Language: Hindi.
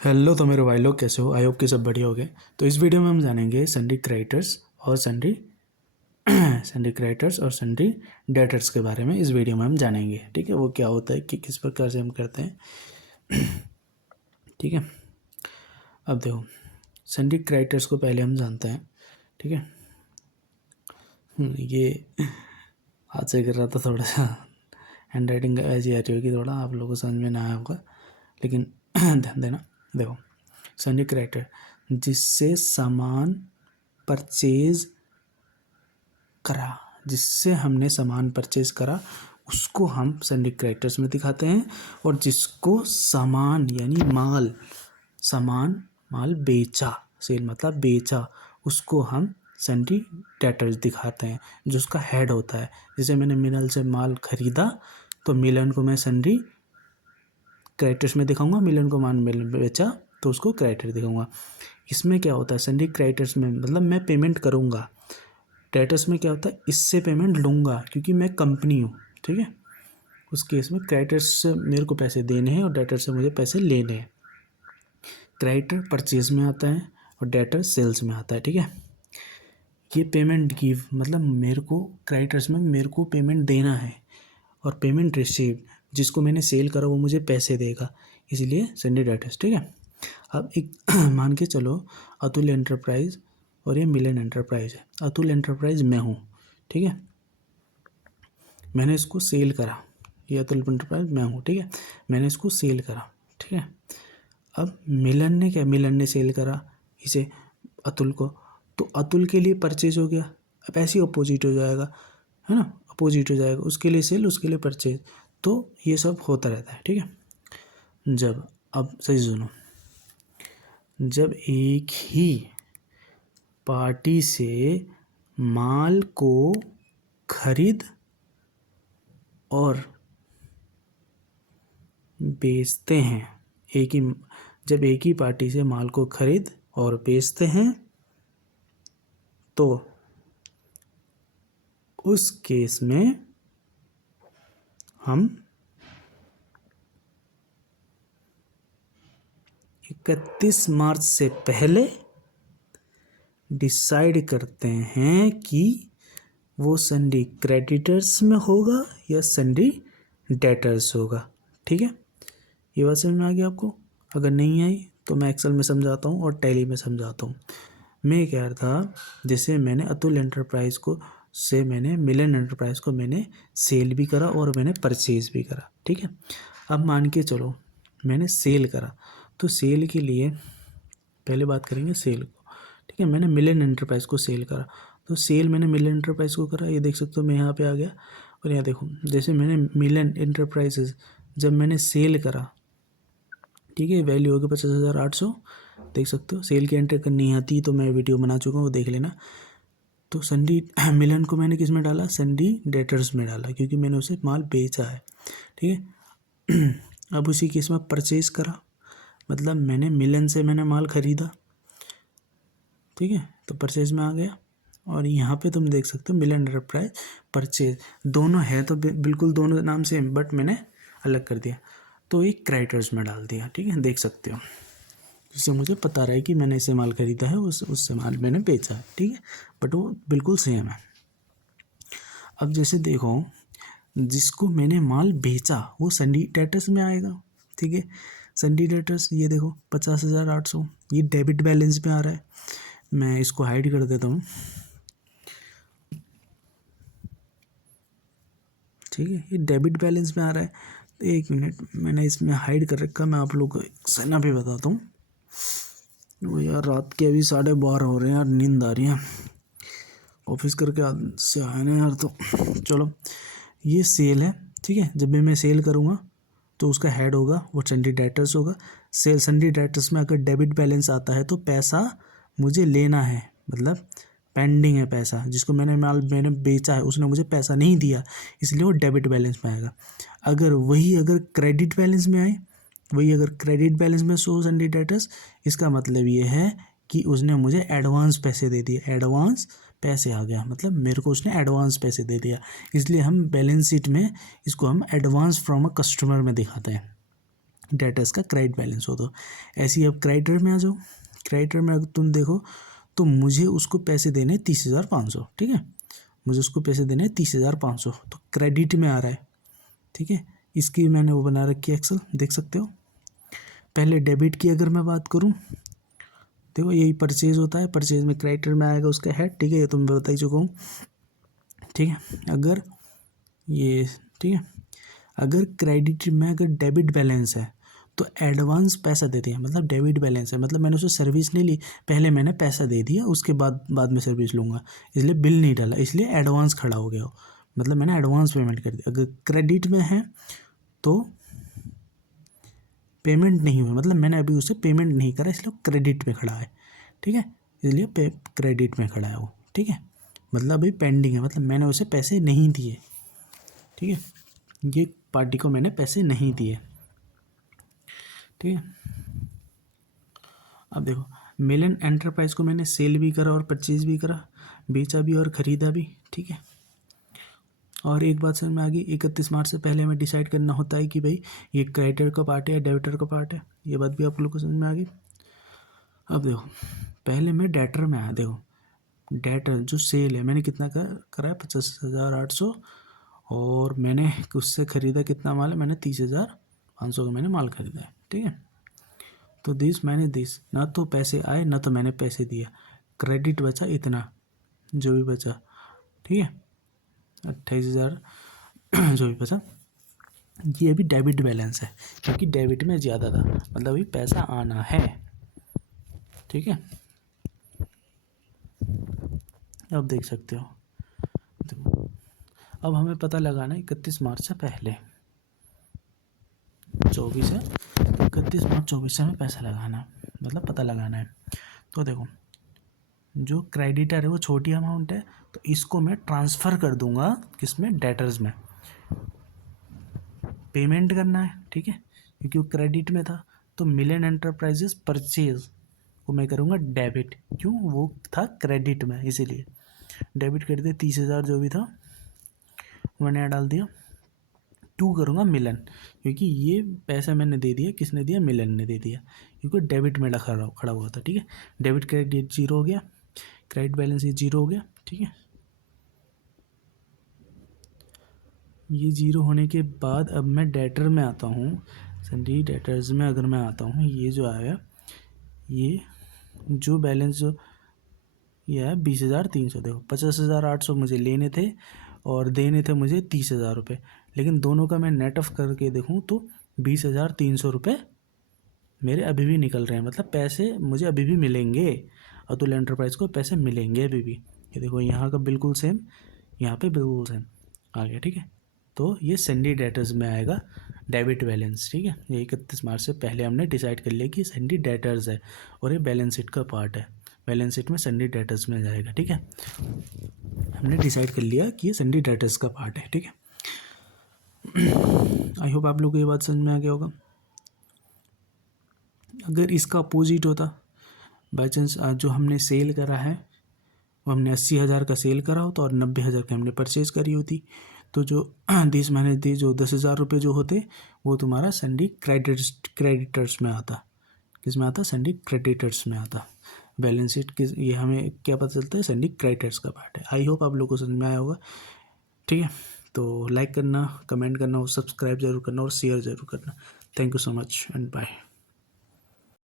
हेलो तो मेरे भाई लोग कैसे हो। आई होप कि सब बढ़िया हो गए। तो इस वीडियो में हम जानेंगे सन्डी क्रिएटर्स और सन्डी क्रिएटर्स और सन्डी डेटर्स के बारे में। इस वीडियो में हम जानेंगे, ठीक है, वो क्या होता है कि किस प्रकार से हम करते हैं। ठीक है, अब देखो सन्डी क्रिएटर्स को पहले हम जानते हैं, ठीक है। ये हाथ से कर रहा था, थोड़ा सा हैंड राइटिंग ऐसी आ रही होगी, थोड़ा आप लोगों को समझ में ना आया होगा, लेकिन ध्यान देना। देखो सन्डी क्रिएटर, जिससे सामान परचेज करा, जिससे हमने सामान परचेज करा उसको हम सन्डी क्रिएटर्स में दिखाते हैं। और जिसको सामान यानी माल बेचा, सेल मतलब बेचा, उसको हम सन्डी डेटर्स दिखाते हैं, जो उसका हेड होता है। जैसे मैंने मिलर से माल खरीदा तो मिलन को मैं सन्डी क्रिएटर्स में दिखाऊंगा, मिलन को माल बेचा तो उसको क्रिएटर दिखाऊंगा। इसमें क्या होता है, सन्डी क्रिएटर्स में मतलब मैं पेमेंट करूंगा, डेटर्स में क्या होता है इससे पेमेंट लूँगा क्योंकि मैं कंपनी हूँ, ठीक है। उस केस में क्रेडिटर्स से मेरे को पैसे देने हैं और डेटर से मुझे पैसे लेने हैं। क्रेडिटर परचेज में आता है और डेटर सेल्स में आता है, ठीक है। ये पेमेंट गिव मतलब मेरे को क्रेडिटर्स में मेरे को पेमेंट देना है, और पेमेंट रिसीव जिसको मैंने सेल करा वो मुझे पैसे देगा, इसलिए सन्डी डेटर्स, ठीक है। अब एक मान के चलो अतुल एंटरप्राइज और ये मिलन एंटरप्राइज है। अतुल एंटरप्राइज मैं हूँ, ठीक है, मैंने इसको सेल करा, ये अतुल एंटरप्राइज मैं हूँ, ठीक है, मैंने इसको सेल करा, ठीक है। अब मिलन ने क्या, मिलन ने सेल करा इसे अतुल को, तो अतुल के लिए परचेज हो गया। अब ऐसे ही अपोजिट हो जाएगा, है ना, अपोजिट हो जाएगा, उसके लिए सेल उसके लिए परचेज, तो ये सब होता रहता है, ठीक है। जब अब सही सुनो, जब एक ही पार्टी से माल को खरीद और बेचते हैं, जब एक ही पार्टी से माल को खरीद और बेचते हैं तो उस केस में हम 31 मार्च से पहले डिसाइड करते हैं कि वो सन्डी क्रेडिटर्स में होगा या सन्डी डेटर्स होगा, ठीक है। ये बात समझ में आ गई आपको? अगर नहीं आई तो मैं एक्सेल में समझाता हूँ और टैली में समझाता हूँ। मैं कह रहा था, जैसे मैंने अतुल एंटरप्राइज को से मैंने मिलन एंटरप्राइज को मैंने सेल भी करा और मैंने परचेज भी करा, ठीक है। अब मान के चलो मैंने सेल करा, तो सेल के लिए पहले बात करेंगे सेल को, ठीक है। मैंने मिलन एंटरप्राइज को सेल करा, तो सेल मैंने मिलन एंटरप्राइज को करा, ये देख सकते हो मैं यहाँ पे आ गया। और यहाँ देखो जैसे मैंने मिलन एंटरप्राइजेज जब मैंने सेल करा, ठीक है, वैल्यू होगी 50,800, देख सकते हो। सेल की एंट्री करनी आती तो मैं वीडियो बना चुका हूँ, वो देख लेना। तो सन्डी मिलन को मैंने किस में डाला, सन्डी डेटर्स में डाला, क्योंकि मैंने उसे माल बेचा है, ठीक है। अब उसी केस में परचेज करा, मतलब मैंने मिलन से मैंने माल खरीदा, ठीक है, तो परचेज में आ गया। और यहाँ पे तुम देख सकते हो मिलन एंटरप्राइज परचेज दोनों है, तो बिल्कुल दोनों नाम सेम, बट मैंने अलग कर दिया, तो एक क्रेडिटर्स में डाल दिया, ठीक है, देख सकते हो। जिससे मुझे पता रहा है कि मैंने इसे माल खरीदा है, उससे माल मैंने बेचा है, ठीक है, बट वो बिल्कुल सेम है। अब जैसे देखो जिसको मैंने माल बेचा वो सन्डी डेटर्स में आएगा, ठीक है। सन्डी डेटर्स ये देखो 50,800, ये डेबिट बैलेंस में आ रहा है। मैं इसको हाइड कर देता हूँ, ठीक है, ये डेबिट बैलेंस में आ रहा है। तो एक मिनट, मैंने इसमें हाइड कर रखा, मैं आप लोग को सेना भी बताता हूँ। वो यार रात के अभी 12:30 हो रहे हैं यार, नींद आ रही है, ऑफिस करके से आए ना यार। तो चलो ये सेल है, ठीक है। जब भी मैं सेल करूँगा तो उसका हेड होगा वो सन्डी डेटर्स होगा। सेल सन्डी डेटर्स में अगर डेबिट बैलेंस आता है तो पैसा मुझे लेना है, मतलब पेंडिंग है पैसा, जिसको मैंने बेचा है उसने मुझे पैसा नहीं दिया, इसलिए वो डेबिट बैलेंस में आएगा। अगर क्रेडिट बैलेंस में आए, अगर क्रेडिट बैलेंस में शो सन्डी डेटर्स, इसका मतलब ये है कि उसने मुझे एडवांस पैसे दे दिए, एडवांस पैसे आ गया, मतलब मेरे को उसने एडवांस पैसे दे दिया, इसलिए हम बैलेंस शीट में इसको हम एडवांस फ्रॉम अ कस्टमर में दिखाते हैं। डेटर्स का क्रेडिट बैलेंस हो। तो ऐसे ही अब क्रेडिटर में आ जाओ। क्रेडिटर में अगर तुम देखो तो मुझे उसको पैसे देने 30,500, ठीक है, मुझे उसको पैसे देने 30,500, तो क्रेडिट में आ रहा है, ठीक है। इसकी मैंने वो बना रखी है एक्सेल, देख सकते हो। पहले डेबिट की अगर मैं बात करूँ, देखो यही परचेज होता है, परचेज में क्रेडिटर में आएगा उसका हेड, ठीक है, ये तो मैं बता ही चुका हूँ, ठीक है। अगर ये, ठीक है, अगर क्रेडिट में अगर डेबिट बैलेंस है तो एडवांस पैसा देते हैं, मतलब डेबिट बैलेंस है, मतलब मैंने उससे सर्विस नहीं ली, पहले मैंने पैसा दे दिया, उसके बाद में सर्विस लूँगा, इसलिए बिल नहीं डाला, इसलिए एडवांस खड़ा हो गया हो, मतलब मैंने एडवांस पेमेंट कर दिया। अगर क्रेडिट में है तो पेमेंट नहीं हुई, मतलब मैंने अभी उसे पेमेंट नहीं करा, इसलिए क्रेडिट में खड़ा है, ठीक है, इसलिए क्रेडिट में खड़ा है वो, ठीक है, मतलब अभी पेंडिंग है, मतलब मैंने उसे पैसे नहीं दिए, ठीक है, ये पार्टी को मैंने पैसे नहीं दिए, ठीक है। अब देखो मिलन एंटरप्राइज को मैंने सेल भी करा और परचेज भी करा, बेचा भी और ख़रीदा भी, ठीक है। और एक बात समझ में आ गई, 31 मार्च से पहले हमें डिसाइड करना होता है कि भाई ये क्रेडिटर का पार्ट है या डेबिटर का पार्ट है, ये बात भी आप लोग को समझ में आ गई। अब देखो पहले मैं डेटर में आया, देखो डेटर जो सेल है मैंने कितना करा है 50,800, और मैंने उससे ख़रीदा कितना माल है, मैंने 30,500 का मैंने माल खरीदा है, ठीक है। तो मैंने ना तो पैसे आए ना तो मैंने पैसे दिया, क्रेडिट बचा इतना जो भी बचा, ठीक है, 28,000 जो भी बचा, ये अभी डेबिट बैलेंस है, क्योंकि डेबिट में ज़्यादा था, मतलब अभी पैसा आना है, ठीक है। अब देख सकते हो, देखो अब हमें पता लगाना है 31 मार्च से पहले, 24 है, 31 मार्च 24 से हमें पैसा लगाना है, मतलब पता लगाना है। तो देखो जो क्रेडिटर है वो छोटी अमाउंट है, तो इसको मैं ट्रांसफ़र कर दूंगा किसमें, डेटर्स में, पेमेंट करना है, ठीक है, क्योंकि वो क्रेडिट में था। तो मिलन एंटरप्राइजेस परचेज को मैं करूँगा डेबिट, क्यों, वो था क्रेडिट में, इसीलिए डेबिट कर दिया, 30,000 जो भी था मैंने डाल दिया, टू करूँगा मिलन, क्योंकि ये पैसा मैंने दे दिया, किसने दिया, मिलन ने दे दिया, क्योंकि डेबिट में खड़ा हुआ था, ठीक है। डेबिट क्रेडिट जीरो हो गया, क्रेडिट बैलेंस ये जीरो हो गया, ठीक है। ये जीरो होने के बाद अब मैं डेटर में आता हूँ, सन्डी डेटर्स में अगर मैं आता हूँ, ये जो आया, ये जो बैलेंस जो ये है 20,300, देखो 50,800 मुझे लेने थे और देने थे मुझे 30,000 रुपये, लेकिन दोनों का मैं नेट ऑफ करके देखूँ तो 20,300 रुपये मेरे अभी भी निकल रहे हैं, मतलब पैसे मुझे अभी भी मिलेंगे, अतुल एंटरप्राइज को पैसे मिलेंगे अभी भी। ये देखो यहाँ का बिल्कुल सेम, यहाँ पे बिल्कुल सेम आ गया, ठीक है। तो ये सन्डी डेटर्स में आएगा डेबिट बैलेंस, ठीक है, ये 31 मार्च से पहले हमने डिसाइड कर लिया कि सन्डी डेटर्स है और ये बैलेंस शीट का पार्ट है, बैलेंस शीट में सन्डी डेटर्स में जाएगा, ठीक है, हमने डिसाइड कर लिया कि ये सन्डी डेटर्स का पार्ट है, ठीक है। आई होप आप लोग को ये बात समझ में आ गया होगा। अगर इसका अपोजिट होता, बाई चांस जो हमने सेल करा है वो हमने 80,000 का सेल करा होता और 90,000 की हमने परचेज़ करी होती, तो जो 30 महीने दी जो 10,000 रुपये जो होते वो तुम्हारा सन्डी क्रेडिटर्स में आता, किस में आता, सन्डी क्रेडिटर्स में आता, बैलेंस शीट किस, ये हमें क्या पता चलता है, सन्डी क्रेडिटर्स का पार्ट है। आई होप आप लोगों को समझ में आया होगा, ठीक है। तो लाइक करना, कमेंट करना और सब्सक्राइब जरूर करना और शेयर ज़रूर करना। Thank you so much and bye.